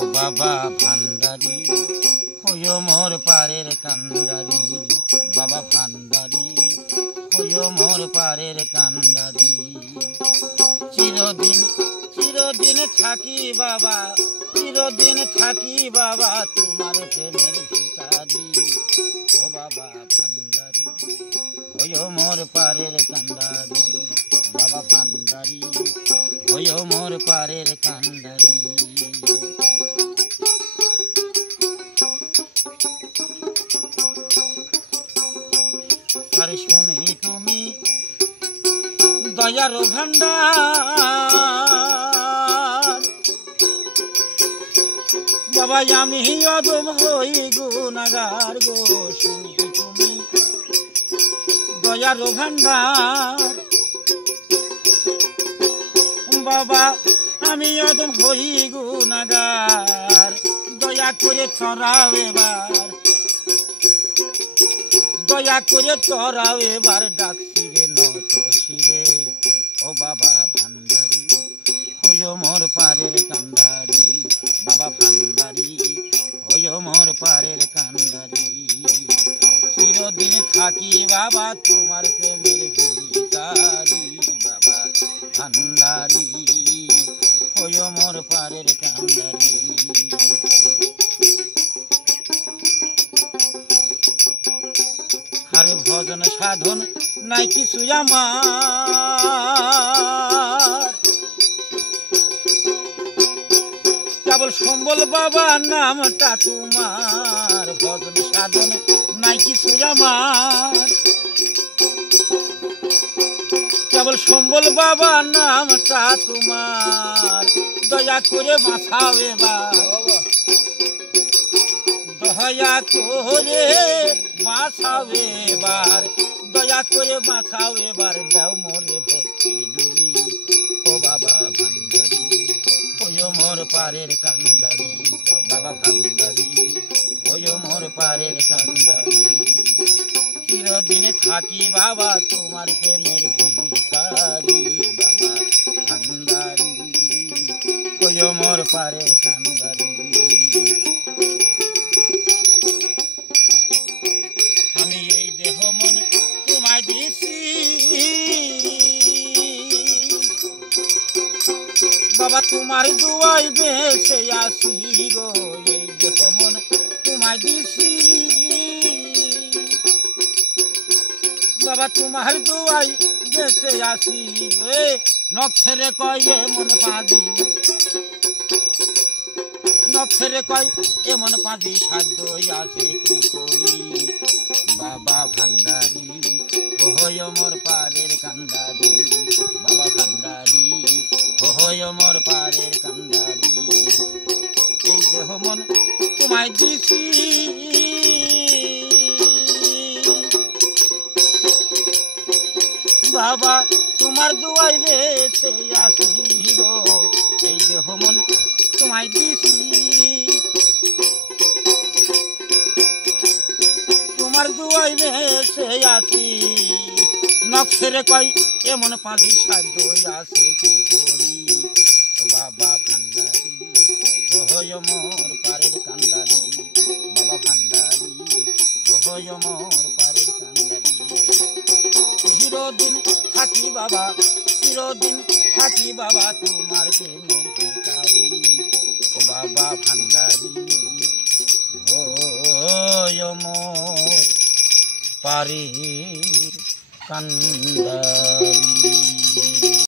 ও বাবা ভান্ডারি হইও মোর পারের কান্ডারি, বাবা ভান্ডারি হইও মোর পারের কান্ডারি। চিরদিন চিরদিন থাকি বাবা, চিরদিন থাকি বাবা তোমার প্রেমের ভিখারি। ও বাবা ভান্ডারি হইও মোর পারের কান্ডারি, বাবা ভান্ডারি হইও মোর পারের কান্ডারি। আরে শুনি তুমি দয়ার ভান্ডার, বাবা আমি অদম হই গুনাগার গো। শুনি তুমি দয়ার ভান্ডার, বাবা আমি অদম হই গুনাগার। দয়া করে ছড়াও এবার, দয়া করে তোরাও এবার ডাকছি রে নত শিরে। ও বাবা ভান্ডারি হইও মোর পারের কান্ডারি, বাবা ভান্ডারি হইও মোর পারের কান্ডারি। চিরদিন থাকি বাবা তোমার প্রেমের ভিখারি, বাবা ভান্ডারি হইও মোর পারের কান্ডারি। আরে ভজন সাধন নাই কিছু আমার, কেবল সম্বল বাবা নামটা তোমার। ভজন সাধন নাই কিছু আমার, কেবল সম্বল বাবা নামটা তোমার। দয়া করে বাঁচাও এবার, দয়া করে বাঁচাও এবার, দয়া করে বাঁচাও এবার। দাও মোরে ভক্তি ডুরি, ও বাবা ভান্ডারি হইও মোর পারের কান্ডারি, বাবা ভান্ডারি হইও মোর পারের কান্ডারি। চিরদিনে থাকি বাবা তোমার প্রেমের ভিখারি, বাবা ভান্ডারি হইও মোর পারের কান্ডারি। আমি এই দেহ মন তোমায় দিছি বাবা, তোমার দুয়াই বেঁচে আসি গো। এই দেহ মন তোমায় দিছি বাবা, তোমার দুয়াই বেঁচে আসি। নকশেরে কয় এমন পাজি, নকশেরে কয় এমন পাজি, সাধ্য আছে কি করি। বাবা ভান্ডারি হইও মোর পারের কান্ডারি, বাবা ভান্ডারি হইও মোর পারের কান্ডারি। এই দেহ মন তোমায় দিছি বাবা, তোমার দুয়াই বেঁচে আসি গো। এই দেহ মন তোমায় দিছি, তোমার দুয়াই বেঁচে আসি। নকশেরে কয় এমন পাঁচি, সাধ্য আছে কি করি। বাবা ভান্ডারি হইও মোর পারের কান্ডারি, বাবা ভান্ডারি হইও মোর পারের কান্ডারি। চিরদিন থাকি বাবা, চিরদিন থাকি বাবা তোমার প্রেমের ভিখারি। ও বাবা ভান্ডারি হইও মোর পারের কান্ডারি।